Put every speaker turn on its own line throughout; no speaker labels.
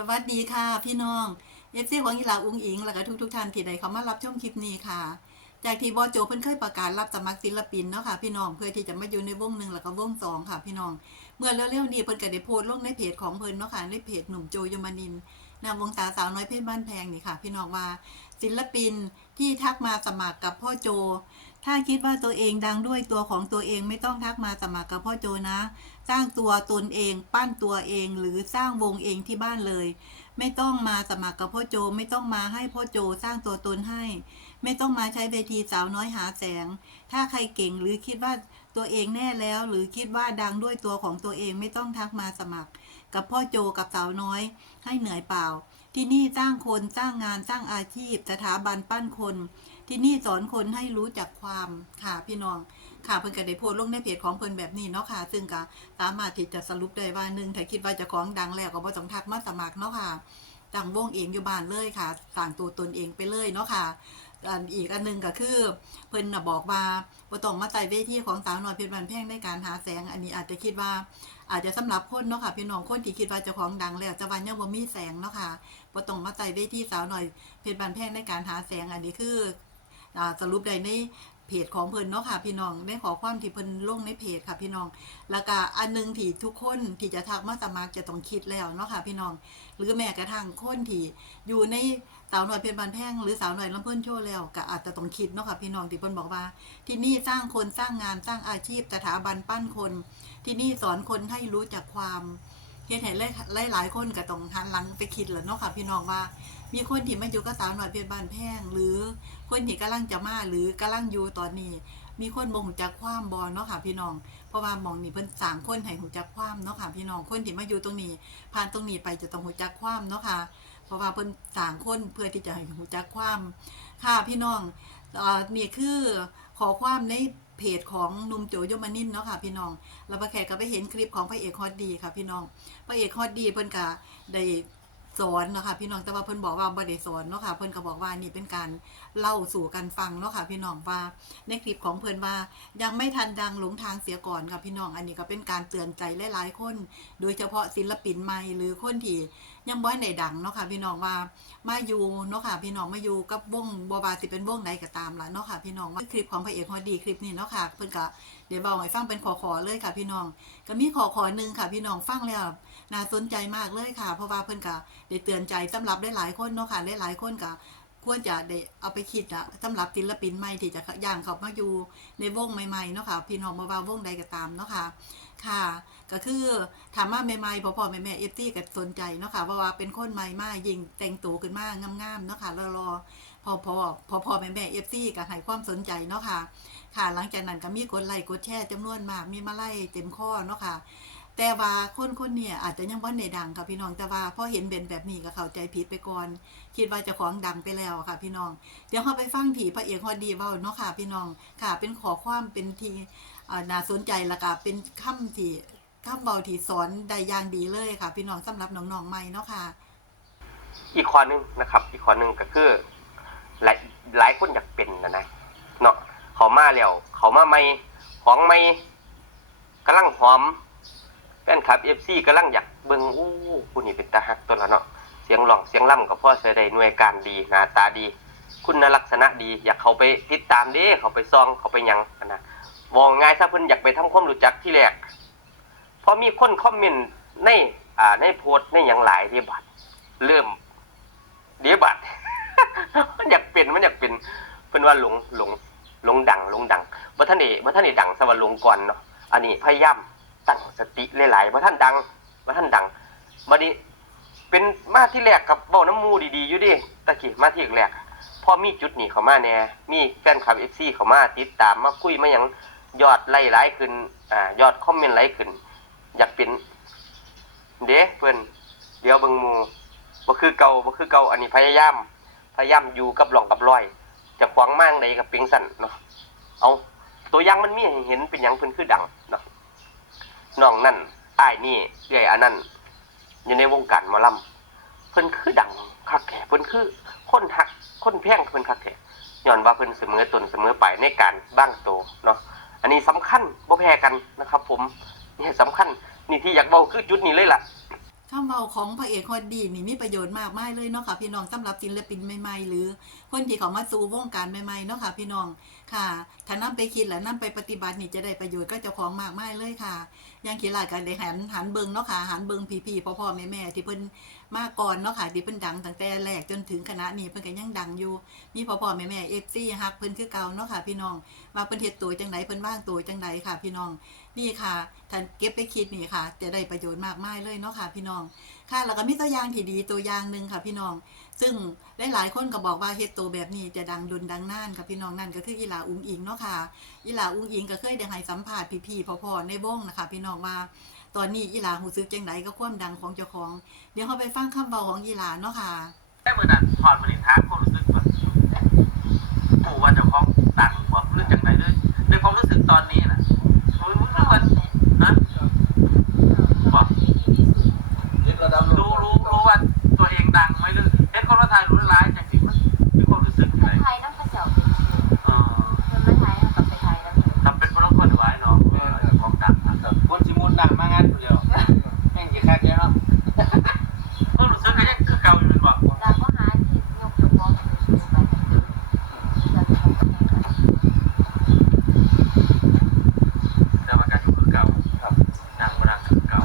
สวัสดีค่ะ พี่น้องเอฟซีของอีหลาอุ้งอิง แล้วก็ทุกทุกๆท่านที่ได้เข้ามารับชมคลิปนี้ค่ะ จากที่บอโจเพิ่นเคยประกาศรับสมัครศิลปินเนาะค่ะพี่น้องเพื่อที่จะมาอยู่ในวงหนึ่งแล้วก็วงสองค่ะ พี่น้อง เมื่อเร็วๆนี้เพิ่นก็ได้โพสต์ลงในเพจของเพิ่นเนาะค่ะในเพจหนุ่มโจยมานินนาวงตาสาวน้อยเพชรบ้านแพงนี่ค่ะ พี่น้องว่าศิลปินที่ทักมาสมัครกับพ่อโจ ถ้าคิดว่าตัวเองดังด้วยตัวของตัวเองไม่ต้องทักมาสมัครกับพ่อโจนะ สร้างตัวตนเอง ปั้นตัวเองหรือสร้างวงเองที่บ้านเลย ไม่ต้องมาสมัครกับพ่อโจ ไม่ต้องมาให้พ่อโจสร้างตัวตนให้ ไม่ต้องมาใช้เวทีสาวน้อยหาแสง ถ้าใครเก่งหรือคิดว่าตัวเองแน่แล้ว หรือคิดว่าดังด้วยตัวของตัวเองไม่ต้องทักมาสมัคร กับพ่อโจกับสาวน้อย ให้เหนื่อยเปล่า ที่นี่สร้างคนสร้างงานสร้างอาชีพ สถาบันปั้นคน ที่นี่สอนคนให้รู้จักความค่ะพี่น้องค่ะเพิ่นก็ได้โพสต์ลงในเพจของเพิ่นแบบนี้เนาะค่ะ ซึ่งก็สามารถที่จะสรุปได้ว่าหนึ่งถ้าคิดว่าจะของดังแล้วก็บ่ต้องทักมาสมัครเนาะค่ะตั้งวงเองอยู่บ้านเลยค่ะสร้างตัวตนเองไปเลยเนาะค่ะอันอีกอันหนึงก็คือ เพิ่นน่ะบอกว่าบ่ต้องมาใส่เวทีของสาวน้อยเพชรบ้านแพงในการหาแสง อันนี้อาจจะคิดว่า อาจจะสำหรับคนเนาะค่ะพี่น้องคนที่คิดว่าเจ้าของดังแล้วจะวันยังบ่มีแสงเนาะค่ะบ่ต้องมาใส่เวทีสาวหน่อยเพชรบานแพงในการหาแสงอันนี้คืออ่าสรุปได้ใน เพจของเพิ่นเนาะค่ะพี่น้องได้ขอความที่เพิ่นลงในเพจค่ะพี่น้อง แล้วก็อันหนึงที่ทุกคนที่จะทักมาสมัครจะต้องคิดแล้วเนาะค่ะพี่น้อง หรือแม้กระทั่งคนที่อยู่ในสาวหน่อยเพชรบานแพงหรือสาวหน่อยลำเพิ่นโชว์แล้วก็อาจจะต้องคิดเนาะค่ะพี่น้องที่เพิ่นบอกว่า ที่นี่สร้างคนสร้างงานสร้างอาชีพสถาบันปั้นคน ที่นี่สอนคนให้รู้จักความเฮ็ดให้หลายหลายคนก็ต้องหันหลังไปคิดแล้วเนาะค่ะพี่น้องว่า มีคนที่มาอยู่กับสาวหน่อยเพชรบานแพงหรือ คนที่กำลังจะมาหรือกำลังอยู่ตอนนี้ มีคนบ่หูจักความบอเนาะค่ะพี่น้อง เพราะว่ามองนี่เพิ่นสางคนให้หูจักความเนาะค่ะพี่น้องคนที่มาอยู่ตรงนี้ ผ่านตรงนี้ไปจะต้องหูจักความเนาะค่ะ เพราะว่าเพิ่นสางคนเพื่อที่จะให้หูจักความ ค่ะพี่น้องเอ่อนี่คือขอความในเพจของนุ่มโจยมานินเนาะค่ะพี่น้อง แล้วป้าแขกก็ไปเห็นคลิปของพระเอกฮอตดีค่ะพี่น้อง พระเอกฮอตดีเพิ่นก็ได้ สอนเนาะค่ะพี่น้องแต่ว่าเพิ่นบอกว่าบ่ได้สอนเนาะค่ะเพิ่นก็บอกว่านี่เป็นการเล่าสู่กันฟังเนาะค่ะพี่น้องว่าในคลิปของเพิ่นว่ายังไม่ทันดังหลงทางเสียก่อนค่ะพี่น้องอันนี้ก็เป็นการเตือนใจหลายๆคน โดยเฉพาะศิลปินใหม่หรือคนที่ยังบ่ได้ดังเนาะค่ะพี่น้องว่ามาอยู่เนาะค่ะพี่น้องมาอยู่กับวงบ่ว่าสิเป็นวงใดก็ตามล่ะเนาะค่ะพี่น้องว่าคลิปของพระเอกฮอดีคลิปนี้เนาะค่ะเพิ่นก็เดี๋ยวบอกให้ฟังเป็นขอๆเลยค่ะพี่น้องก็มีขอขอหนึ่งค่ะพี่น้องฟังแล้ว น่าสนใจมากเลยค่ะ เพราะว่าเพิ่นก็ได้เตือนใจสำหรับหลายๆคนเนาะค่ะหลายๆคนก็ควรจะได้เอาไปคิดอะสำหรับศิลปินใหม่ที่จะย่างเขามาอยู่ในวงใหม่ๆเนาะค่ะพี่น้องมาว่าวงใดก็ตามเนาะค่ะค่ะ ก็คือถามว่าใหม่ๆพอๆแม่ๆเอฟซีก็สนใจเนาะค่ะเพราะว่าเป็นคนใหม่มากยิงแต่งตัวขึ้นมางามๆเนาะค่ะรอๆพอพอพอพอแม่แม่เอฟซีก็ให้ความสนใจเนาะค่ะ ค่ะ หลังจากนั้นก็มีกดไลค์กดแชร์จำนวนมากมีมาไล่เต็มข้อเนาะค่ะ แต่ว่าคนคนเนี่ยอาจจะยังว่าในดังค่ะพี่น้องแต่ว่าพอเห็นเป็นแบบนี้ก็เข้าใจผิดไปก่อน คิดว่าจะของดังไปแล้วค่ะ พี่น้อง เดี๋ยวเราไปฟังถีพระเอกฮอดดีเว้าเนาะค่ะ พี่น้องค่ะ เป็นขอความเป็นทีน่าสนใจละก็เป็นคำที่คำเบาที่สอนได้อย่างดีเลยค่ะ พี่น้องสำหรับน้องๆใหม่เนาะค่ะ
อีกข้อนึงนะครับ อีกข้อนึงก็คือหลายหลายคนอยากเป็นนะนะเนาะเขามาแล้วเขามาไม่ของไม่กำลังหอม แฟนคลับเอฟซีกำลังอยากเบิ่งอู้ผู้นี้เป็นตาฮักตัวละเนาะเสียงหลองเสียงล่ำกับพ่อเสยได้หน่วยการดีหน้าตาดี คุณลักษณะดีอยากเขาไปติดตามเด้เขาไปซองเขาไปยังนะมองง่ายถ้าเพิ่นอยากไปทำความรู้จักที่แรกพอมีคนคอมเมนต์ในอ่าในโพสต์ในหยังหลายที่บัดเริ่มเดี๋ยวบัดมันอยากเป็นมันอยากเป็นเพิ่นว่าหลงหลงหลงดังหลงดังบ่ท่านนี่บ่ท่านนี่ดังสวัสดิ์หลงก่อนเนาะอันนี้พยายาม ตั้งสติหลายๆบ่ท่านดังบ่ท่านดังบัดนี้เป็นมาที่แรกกับเว้าน้ำมูดีๆอยู่ดิตะกี้มาที่แรกพอมีจุดหนีเขามาแน่มีแฟนคลับ FC เขามาติดตามมาคุยมาหยังยอดไล่หลายขึ้นอ่ายอดคอมเมนต์หลายขึ้น อยากเป็นเด้เพิ่อนเดี๋ยวเบิงมู่บ่คือเก่าบ่คือเก่าอันนี้พยายาม พยายามอยู่กับหลองกับรอยจะขวางมั่งใดกับเปียงสั่นเนาะเอาตัวอย่างมันมีเห็นเป็นยังเพิ่อนคือดังเนาะ น้องนั่นอ้ายนี่เอื้อยอันนั้นอยู่ในวงการหมอลำเพิ่นคือดังคักแท้เพิ่นคือคนหักคนแพงเพิ่นคักแท้ย้อนว่าเพิ่นเสมอตนเสมอไปในการบ้างโตเนาะอันนี้สำคัญบ่แพ้กันนะครับ ผมนี่สำคัญนี่ที่อยากเว้าคือจุดนี้เลยล่ะ
คำเว้าของพระเอกฮอดดีนี่มีประโยชน์มากมายเลยเนาะค่ะพี่น้องสำหรับศิลปินใหม่ๆ หรือคนที่เขามาสู่วงการใหม่ๆเนาะค่ะพี่น้องค่ะ ถ้านำไปคิดและนำไปปฏิบัตินี่จะได้ประโยชน์ก็เจ้าของมากมายเลยค่ะ ยังขี้หลายกันได้หันหันเบิงเนาะค่ะหันเบิงพี่ๆพ่อๆแม่ๆที่เพิ่นมาก่อนเนาะค่ะที่เพิ่นดังตั้งแต่แรกจนถึงคณะนี้เพิ่นก็ยังดังอยู่ มีพ่อๆแม่ๆ FC ฮักเพิ่นคือเก่าเนาะค่ะ พี่น้องว่าเพิ่นเฮ็ดตัวจังไดเพิ่นว่างตัวจังไดค่ะ พี่น้องนี่ค่ะท่าเก็บไปคิดนี่ค่ะ จะได้ประโยชน์มากมายเลยเนาะค่ะ พี่น้อง ค่ะแล้วก็มีตัวอย่างที่ดีตัวอย่างหนึ่งค่ะพี่น้อง ซึ่งหลายๆคนก็บอกว่าเฮ็ดตัวแบบนี้จะดังดนดังน่านค่ะพี่น้องนั่นก็คืออีหลาอุงอิงเนาะค่ะอีหลาอุงอิงก็เคยได้ให้สัมภาษณ์พี่ๆพ่อๆในวงนะคะ พี่น้องว่าตอนนี้อีหลาหูซึกจังไดก็ความดังของเจ้าของ เดี๋ยวเราไปฟังคำเบาของอีหลาเนาะค่ะ
แต่เมื่อนั้นถอดผลิตทางความรู้สึกแบบปู่ว่าเจ้าของต่างบอกเรื่องจังไหนเลยในความรู้สึกตอนนี้น่ะรู้รู้ว่านะบอกรู้รู้รู้ว่าตัวเองดังไหมหรือเอ็ดคนว่าไทยรู้ร้ายจังสิมันมีความรู้สึกยังไง
ไทยน้ำกระเจ้าเป็น
เออ
มันไม่ไทยเอากลับไปไทยแล้ว
ทำเป็นพลังคนไว้เนาะของดังนะครับ
คนสิมุนหนังมางานผู้เดียวแม่งกี่คักแล้วเนาะ
ความรู้สึกก็ยังคือเก่าอยู่เป็นบอก
เราก็หาที่ยกยกมองดูไปจะทำยังไง
แต่ว่าการอยู่คือเก่าครับดังมาดังคือเก่า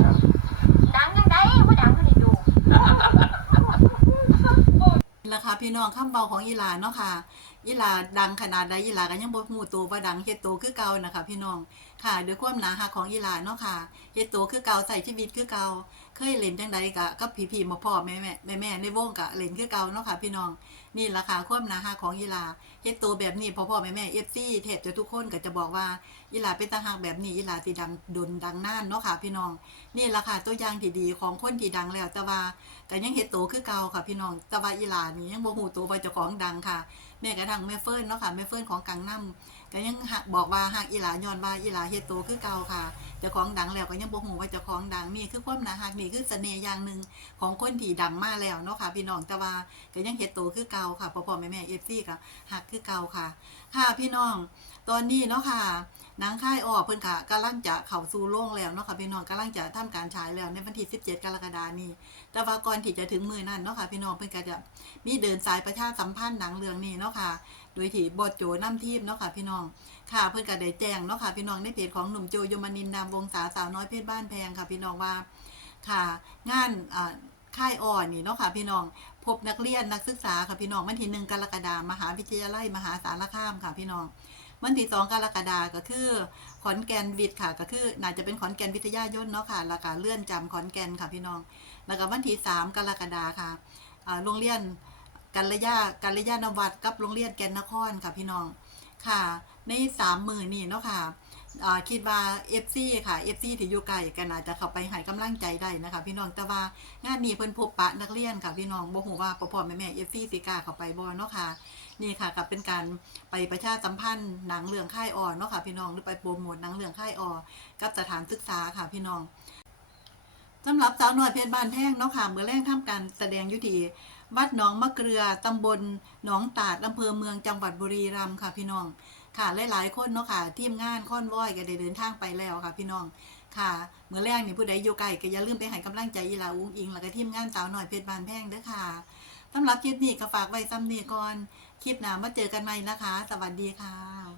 ดังยังไงว่าดังก็ได้ดู
ราคา พี่น้องคำเบาของอีหลาเนาะค่ะอีหลาดังขนาดใดอีหลาก็ยังบ่ฮู้ตัวว่าดังเฮ็ดโตวคือเก่านะคะพี่น้องค่ะด้วยความหนาหักของอีหลาเนาะค่ะเฮ็ดโตวคือเก่าใส่ชีวิตคือเก่าเคยเล่นจังใดก็กับพี่ๆมาพ่อแม่แม่แม่แม่ในวงก็เล่นคือเก่าเนาะค่ะพี่น้อง นี่ราคาความหนาหักของอีหลาเฮ็ดตัวแบบนี้พ่อพ่อแม่แม่เอฟซีเทปจะทุกคนก็จะบอกว่าอีหลาเป็นตาหักแบบนี้อีหลาสีดังดนดังนานเนาะค่ะพี่น้อง นี่ราคาตัวอย่างที่ดีของคนที่ดังแล้ว แต่ว่าก็ยังเฮ็ดโตคือเก่าค่ะพี่น้องแต่ว่าอีหลานี่ยังบ่หูตัวว่าเจ้าของดังค่ะ แม่กระทั่งแม่เฟิร์นเนาะค่ะแม่เฟิร์นของกังนำ ก็ยังบอกว่าหักอีหลาย้อนว่าอีหลาเฮ็ดโตคือเก่าค่ะเจ้าของดังแล้วก็ยังบ่ฮู้ว่าเจ้าของดังนี่คือความน่าฮักนี่คือเสน่ห์อย่างหนึ่งของคนที่ดังมาแล้วเนาะค่ะ พี่น้องแต่ว่าก็ยังเฮ็ดโตคือเก่าค่ะพ่อๆแม่ๆ FC ก็ฮักคือเก่าค่ะ ค่ะพี่น้องตอนนี้เนาะค่ะนังค่ายออกเพิ่นค่ะกำลังจะเข้าสู่โรงแล้วเนาะค่ะพี่น้องกำลังจะทำการฉายแล้วในวันที่ 17 กรกฎานี้ แต่ว่าก่อนที่จะถึงมือนั้นเนาะค่ะพี่น้องเพิ่นก็จะมีเดินสายประชาสัมพันธ์หนังเรื่องนี้เนาะค่ะ โดยที่บอดโจน้ำทีมเนาะค่ะพี่น้อง ค่ะเพิ่อนก็ได้แจ้งเนาะค่ะพี่น้องในเพจของหนุ่มโจยมานินนามวงศาสาวน้อยเพชรบ้านแพงค่ะพี่น้องว่าค่ะงานอ่าค่ายอ่อนนี่เนาะค่ะพี่น้องพบนักเรียนนักศึกษาค่ะพี่น้องวันที่หนึ่งกรกฎาคมมหาวิทยาลัยมหาสารคามค่ะพี่น้องวันที่สองกรกฎาคมก็คือ ขอนแก่นวิทย์ค่ะ ก็คือน่าจะเป็นขอนแก่นวิทยายนเนาะค่ะแล้วก็เลื่อนจำขอนแก่นค่ะพี่น้อง แล้วก็วันที่สามกรกฎาคมค่ะโรงเรียน กัลยากัลยาณวัฒน์กับโรงเรียนแก่นนครค่ะพี่น้องค่ะ ในสามมือนี่เนาะค่ะคิดว่า FC ค่ะ FC ที่อยู่ไกลกันอาจจะเข้าไปให้กำลังใจได้นะคะ พี่น้องแต่ว่างานนี้เพิ่นพบปะนักเรียนค่ะพี่น้องบ่ฮู้ว่าพ่อพ่อแม่แม่ FC สิกล้าเข้าไปบ่เนาะค่ะ นี่ค่ะกับเป็นการไปประชาสัมพันธ์หนังเรื่องค่ายอ่อนเนาะค่ะพี่น้องหรือไปโปรโมทหนังเรื่องค่ายอ่อกับสถานศึกษาค่ะพี่น้องสำหรับสาวน้อยเพชรบ้านแท่งเนาะค่ะเมื่อแรกทำการแสดงยุที วัดหนองมะเกลือตำบลหนองตาดอำเภอเมืองจังหวัดบุรีรัมย์ค่ะพี่น้องค่ะหลายๆคนเนาะค่ะ ทีมงานค่อนว้อยก็ได้เดินทางไปแล้วค่ะ พี่น้องค่ะเมื่อแรกนี่ผู้ใดอยู่ไกลก็อย่าลืมไปให้กำลังใจอีลาอุ้งอิงแล้วก็ทีมงานสาวหน้อยเพชรบานแพงเด้อค่ะสำหรับคลิปนี้ก็ฝากไว้ซ้ำนี้ก่อนคลิปหน้ามาเจอกันใหม่นะคะ สวัสดีค่ะ